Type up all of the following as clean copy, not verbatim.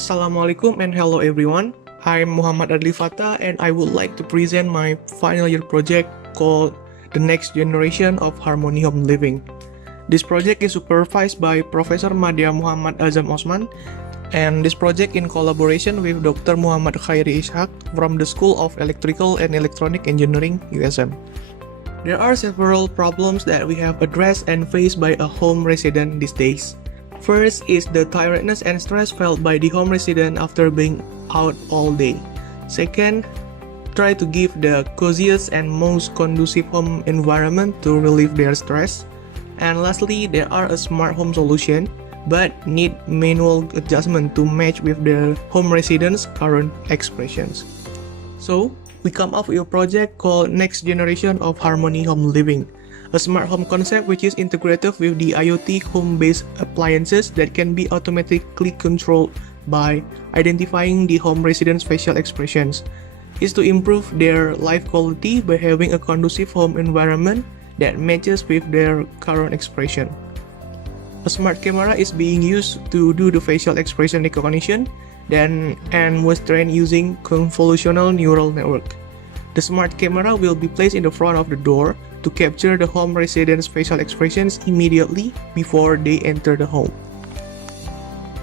Assalamualaikum and hello everyone. I'm Muhammad ADLI FATA and I would like to present my final year project called The Next Generation of Harmony Home Living. This project is supervised by Professor Madya Muhammad Azam Osman, and this project in collaboration with Dr. Muhammad Khairi Ishaq from the School of Electrical and Electronic Engineering, USM. There are several problems that we have addressed and faced by a home resident these days. First is the tiredness and stress felt by the home resident after being out all day. Second, try to give the coziest and most conducive home environment to relieve their stress. And lastly, there are a smart home solution but need manual adjustment to match with the home residents' current expressions. So, we come up with a project called Next Generation of Harmony Home Living, a smart home concept which is integrated with the IoT home-based appliances that can be automatically controlled by identifying the home residents' facial expressions. Is to improve their life quality by having a conducive home environment that matches with their current expression. A smart camera is being used to do the facial expression recognition and was trained using convolutional neural network. The smart camera will be placed in the front of the door to capture the home residents' facial expressions immediately before they enter the home.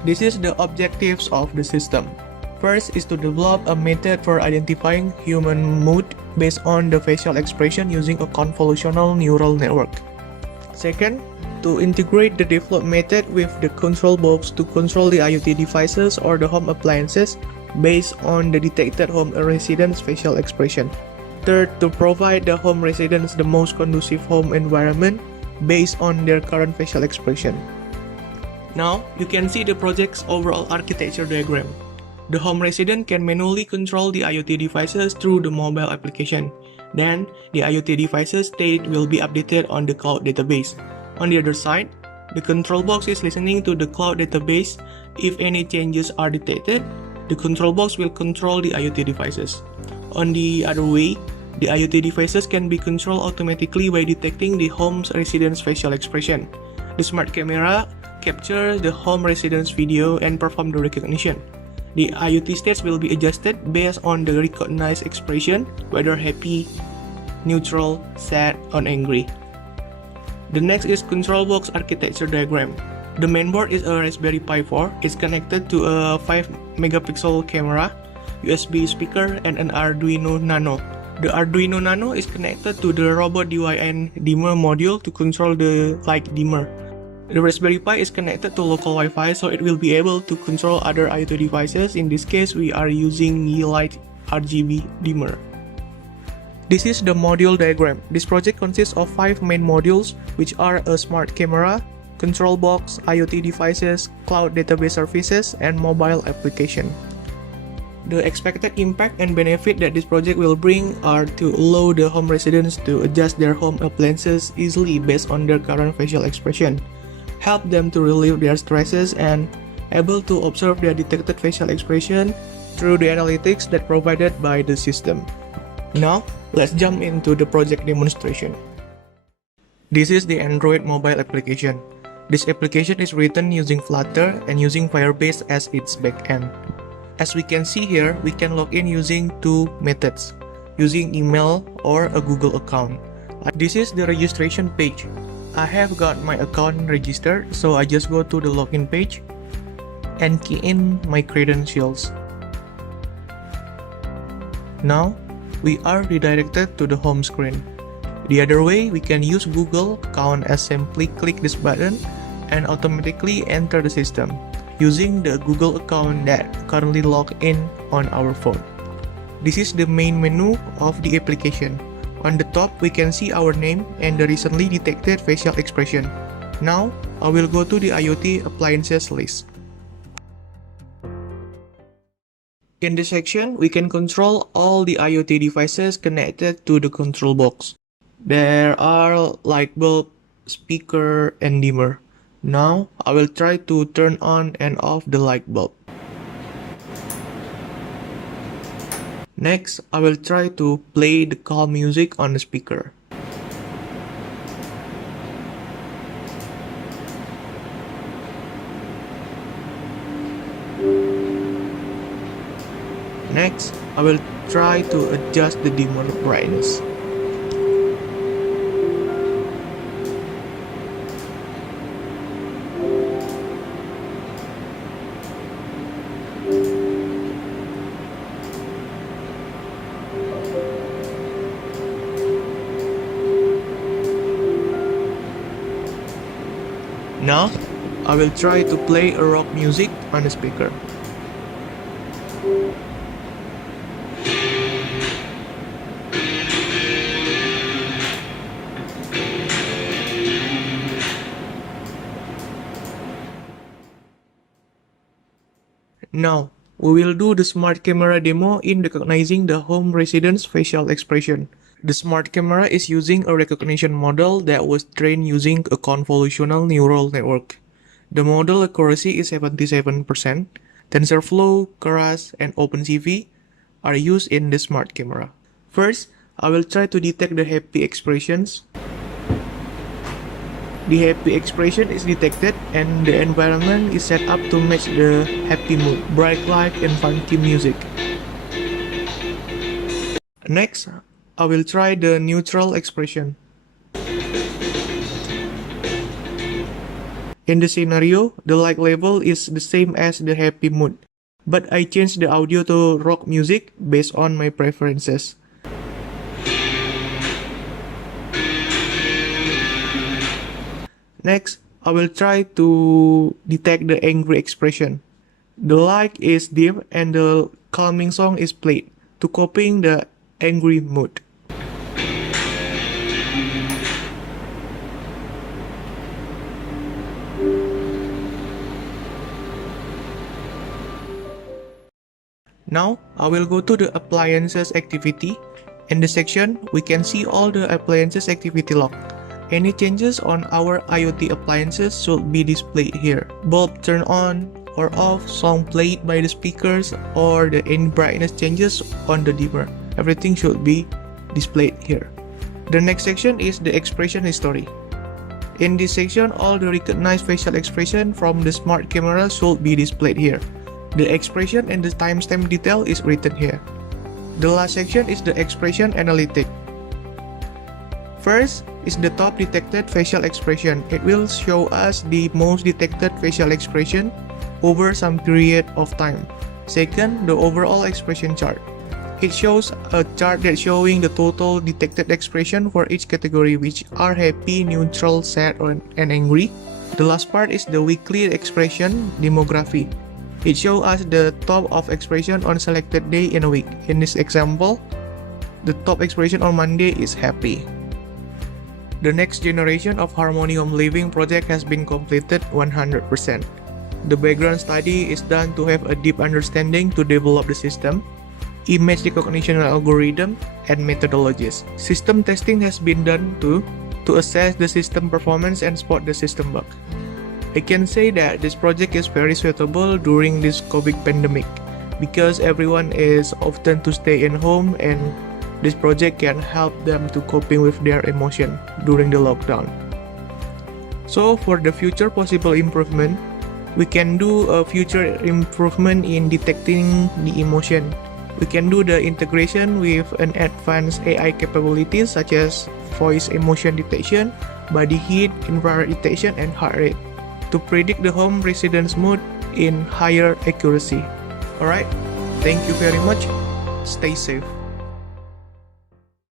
This is the objectives of the system. First is to develop a method for identifying human mood based on the facial expression using a convolutional neural network. Second, to integrate the developed method with the control box to control the IoT devices or the home appliances based on the detected home residents' facial expression. Third, to provide the home residents the most conducive home environment based on their current facial expression. Now, you can see the project's overall architecture diagram. The home resident can manually control the IoT devices through the mobile application. Then, the IoT devices state will be updated on the cloud database. On the other side, the control box is listening to the cloud database. If any changes are detected, the control box will control the IoT devices. On the other way, the IoT devices can be controlled automatically by detecting the home resident's facial expression. The smart camera captures the home resident's video and performs the recognition. The IoT states will be adjusted based on the recognized expression, whether happy, neutral, sad, or angry. The next is control box architecture diagram. The mainboard is a Raspberry Pi 4. It's connected to a 5 megapixel camera, USB speaker, and an Arduino Nano. The Arduino Nano is connected to the robot DYN dimmer module to control the light dimmer. The Raspberry Pi is connected to local Wi-Fi, so it will be able to control other IoT devices. In this case, we are using Light RGB dimmer. This is the module diagram. This project consists of 5 main modules, which are a smart camera, control box, IoT devices, cloud database services, and mobile application. The expected impact and benefit that this project will bring are to allow the home residents to adjust their home appliances easily based on their current facial expression, help them to relieve their stresses, and able to observe their detected facial expression through the analytics that provided by the system. Now, let's jump into the project demonstration. This is the Android mobile application. This application is written using Flutter and using Firebase as its backend. As we can see here, we can log in using two methods, using email or a Google account. This is the registration page. I have got my account registered, so I just go to the login page and key in my credentials. Now, we are redirected to the home screen. The other way, we can use Google account as simply click this button and automatically enter the system using the Google account that currently logged in on our phone. This is the main menu of the application. On the top, we can see our name and the recently detected facial expression. Now, I will go to the IoT appliances list. In this section, we can control all the IoT devices connected to the control box. There are light bulb, speaker, and dimmer. Now, I will try to turn on and off the light bulb. Next, I will try to play the calm music on the speaker. Next, I will try to adjust the dimmer brightness. Now, I will try to play a rock music on the speaker. Now, we will do the smart camera demo in recognizing the home resident's facial expression. The smart camera is using a recognition model that was trained using a convolutional neural network. The model accuracy is 77%. TensorFlow, Keras, and OpenCV are used in the smart camera. First, I will try to detect the happy expressions. The happy expression is detected and the environment is set up to match the happy mood, bright light and funky music. Next, I will try the neutral expression. In the scenario, the light level is the same as the happy mood, but I changed the audio to rock music based on my preferences. Next, I will try to detect the angry expression. The light is dim and the calming song is played to copying the angry mood. Now, I will go to the appliances activity. In the section, we can see all the appliances activity log. Any changes on our IoT appliances should be displayed here. Bulb turn on or off, song played by the speakers, or any brightness changes on the dimmer. Everything should be displayed here. The next section is the expression history. In this section, all the recognized facial expression from the smart camera should be displayed here. The expression and the timestamp detail is written here. The last section is the expression analytic. First is the top detected facial expression. It will show us the most detected facial expression over some period of time. Second, the overall expression chart. It shows a chart that's showing the total detected expression for each category, which are happy, neutral, sad, and angry. The last part is the weekly expression demography. It shows us the top of expression on selected day in a week. In this example, the top expression on Monday is happy. The next generation of Harmony Home Living project has been completed 100%. The background study is done to have a deep understanding to develop the system, image recognition algorithm, and methodologies. System testing has been done to assess the system performance and spot the system bug. I can say that this project is very suitable during this COVID pandemic because everyone is often to stay in home, and this project can help them to coping with their emotion during the lockdown. So for the future possible improvement, we can do a future improvement in detecting the emotion. We can do the integration with an advanced AI capabilities such as voice emotion detection, body heat, infrared detection, and heart rate to predict the home resident's mood in higher accuracy. Alright, thank you very much. Stay safe.